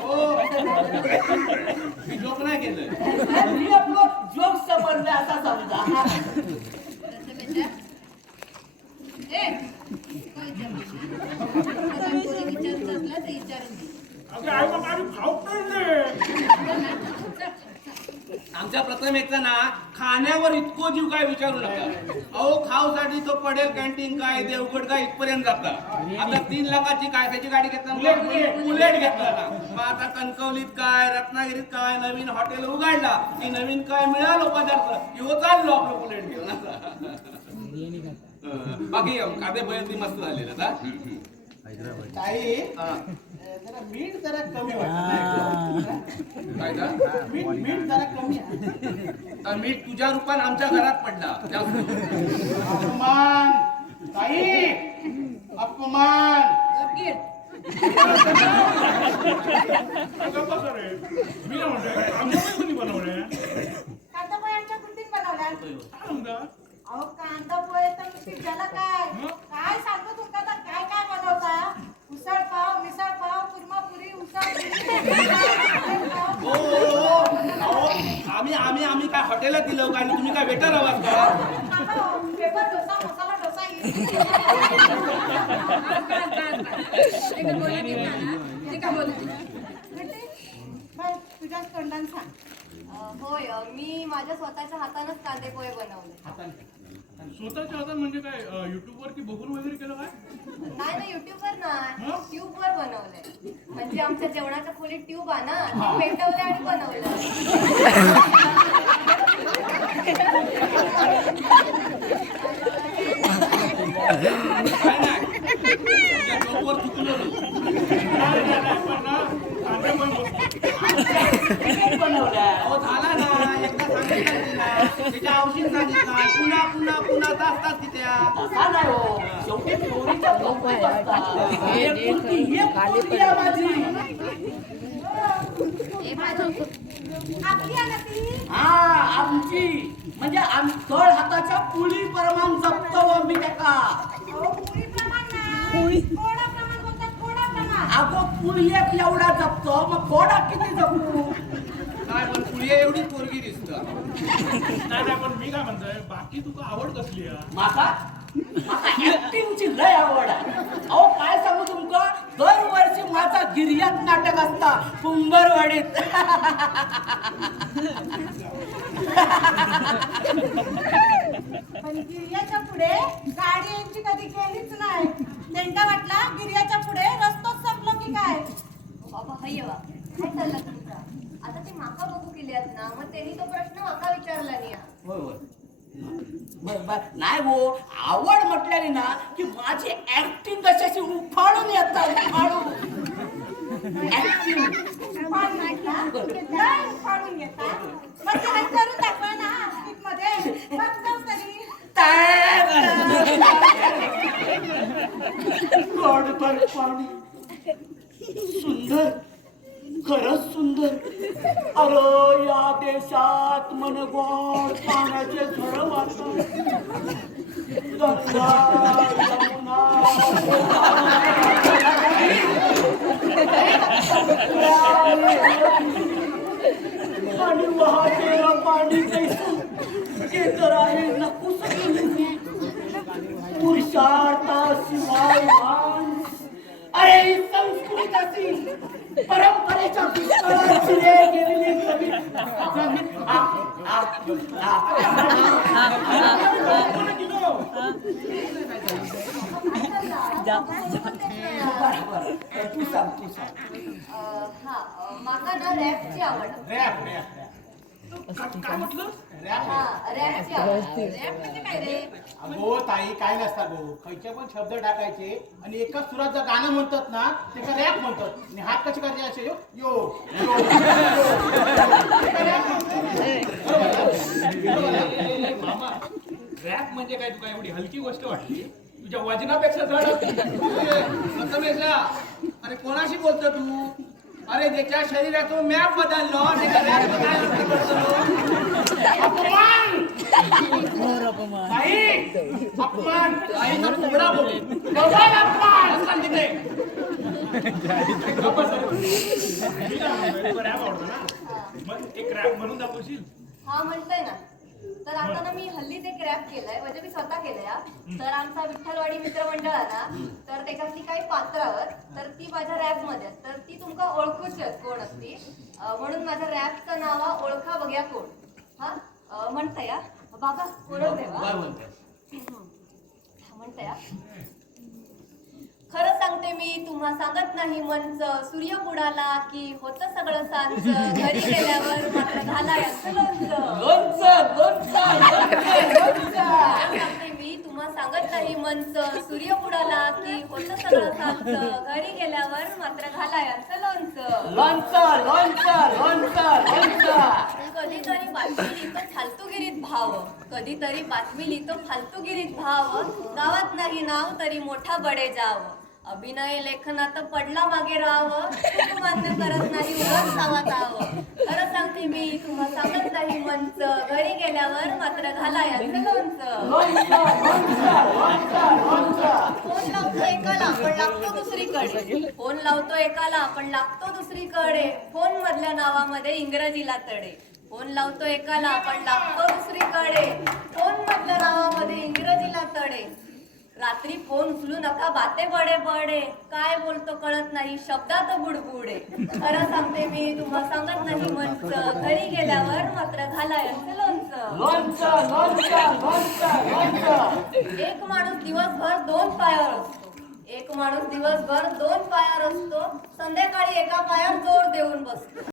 हो मी जोक नाही केलं. मी आपलं जोक समजलं असा समजा. आमच्या प्रथमेशचा ना खाण्यावर इतको जीव काय विचारू नका. अहो खाऊसाठी तो पडेल कॅन्टीन काय देवगड काय इथपर्यंत जाता. आता 3 लाखाची काय त्याची गाडी घेतला बुलेट घेतला ना. मग आता कणकवलीत काय रत्नागिरीत काय नवीन हॉटेल उघडला की नवीन काय मिळालो पदार्थ किंवा चाललो आपलं बुलेट घेऊन. बाकी कादे बयती मस्त झालेलं ना. ताई जरा मीठ जरा कमी वाटत. काय का मीठ जरा कमी आहे. तर मीठ तुझ्या रूपात आमच्या घरात पडला जास्त. अपमान ताई अपमान. मी काय म्हणतोय आमच्या कोणी बनवलंय? कांदा पोहे आमच्या कुठीच बनवला. अहो कांदा पोहे तर नुसती ज्याला काय सांगत होता तर काय काय बनवता. उसळ पाव मिसळ पाव कुर्मापुरी उसळ आम्ही काय हॉटेलात दिलं काय तुम्ही काय वेटर आवाज का. पेपर डोसा मसाला डोसा तुझ्याच तोंडान सांग. होय मी माझ्या स्वतःच्या हातानच कांदे पोहे बनवले. स्वतःच्या हातात म्हणजे काय युट्यूब वरती बघून वगैरे केलं काय? नाही युट्यूबवर नाही ट्यूबवर बनवले. म्हणजे आमच्या जेवणाच्या खोलीत ट्यूब आहे ना ती पेटवले आणि बनवलं. झाला ना एकदा सांगितलं ना त्याच्या औषध सांगितलं पुन्हा पुन्हा पुन्हा असतात तिथ्या. तसा नाही हो. शेवटी पोरीच्या कौतुक असतात. एक आहे माझी. आपली आहे ना ती. हा आमची म्हणजे तळ हाताच्या पुली प्रमाण जपतो आम्ही त्याका. पुरी प्रमाण नाही थोडा प्रमाण बोलतात थोडा प्रमाण. अगो पुली एक एवढा जपतो मग थोडा किती जपू. काय पण पुढे एवढी पोरगी दिसत. नाही पण मी काय म्हणतोय बाकी तुका आवड कसली आहे? माका ऍक्टिंगची लय आवड आहे. अहो काय सांगू तुमका दरवर्षी माझा गिर्यात नाटक असता कुंभरवाडीत. पण गिर्याच्या पुढे गाडी यांची कधी गेलीच नाही. त्यांना वाटला गिर्याच्या पुढे रस्तोच संपलो की काय. बाबा हय्यवा काय चाललं तुमचा? आता ते माका बघू केल्यात ना मग त्यांनी तो प्रश्न माका विचारला नाही. होय होय बर नाही हो. आवड म्हटल्याने ना की माझी ऍक्टिंग कशाची उफाळून येतात उफाळून. ऍक्टिंग फाडून येतात. मग ते करून दाखवा ना मध्ये बघतो तरी. गडबड पाणी सुंदर खरंच सुंदर. अरे या देशात मनगोड पाण्याचे झड वाहतात. गंगा यमुना आणि वाहतेला पाणी कैसे ते तर आहे नकुस पुरुषार्थाशिवाय माणूस. अरे ही संस्कृताची परंपरेच्या पुस्तकाची गेलेली कवी तू सांग. हा माका ना रॅपची आवड. काय म्हटलं? हा रॅपची आवड. रॅप म्हणजे काय रे? अगो ताई काय नसता गो खयचे पण शब्द टाकायचे आणि एका सुरात जर गाणं म्हणतात ना त्याचा रॅप म्हणतात. आणि हात कसे करायचे असे यो यो यो, यो. मामा रॅप म्हणजे काय तुका एवढी हलकी गोष्ट वाटली? तुझ्या वजनापेक्षा जड असते. प्रथमेशला अरे कोणाशी बोलतो तू. अरे ज्याच्या शरीराचं मॅप बदललो त्याचा रॅप अपमान आईचा तुकडा बोल अपमान तिथे गप्पा सर. मी काय म्हणतोय, तुला रॅप आवडतो ना? मग एक रॅप म्हणून दाखवशील? हा म्हणतोय ना. तर आता ना मी हल्लीच एक रॅप केलाय, म्हणजे मी स्वतः केलंय हा. तर आमचा विठ्ठलवाडी मित्रमंडळ आहे ना, तर त्याच्यातली काही पात्र आहेत, तर ती माझ्या रॅप मध्ये आहेत. तर ती तुमका ओळखूच आहेत कोण असती. म्हणून माझ्या रॅपचं नाव आहे ओळखा बघ्या कोण. हा म्हणताय हा. बाबा ओळख देवा म्हणताय हा. खरं सांगते मी तुम्हा सांगत नाही मंच, सूर्य बुडाला की होतं सगळं सांच, घरी गेल्यावर मात्र झाला याचं लोणचं. खरं सांगते मी तुम्हा सांगत नाही मंच, सूर्य बुडाला की होतं सगळं सांच, घरी गेल्यावर मात्र झाला याचं लोणचं. कधीतरी बातमी लिहितो फालतूगिरीत भाव, कधीतरी बातमी लिहितो फालतूगिरीत भाव, गावात नाही नाव तरी मोठा बडे जाव, अभिनय लेखनात पडला मागे राहावं, तू मान्य करत नाही उगाच नावात आव. खरं सांगते मी तुम्हा सांगत नाही मंच, घरी गेल्यावर मात्र घाला याचं लोणचं. फोन लावतो एकाला पण लागतो दुसरीकडे, फोन लावतो एकाला पण लागतो दुसरीकडे, फोन मधल्या नावामध्ये इंग्रजीला तडे, फोन लावतो एकाला पण लागतो दुसरीकडे, फोन मधल्या नावामध्ये इंग्रजीला तडे. रात्री फोन उचलू नका बाते बडे बडे, काय बोलतो कळत नाही शब्दात बुडबुडे. खरं सांगते मी तुम्हा सांगत नाही मंच, घरी गेल्यावर मात्र घाला याचं लोणचं. एक माणूस दिवसभर दोन पायावर असतो, एक माणूस दिवसभर दोन पायावर असतो, संध्याकाळी एका पायावर जोर देऊन बसतो.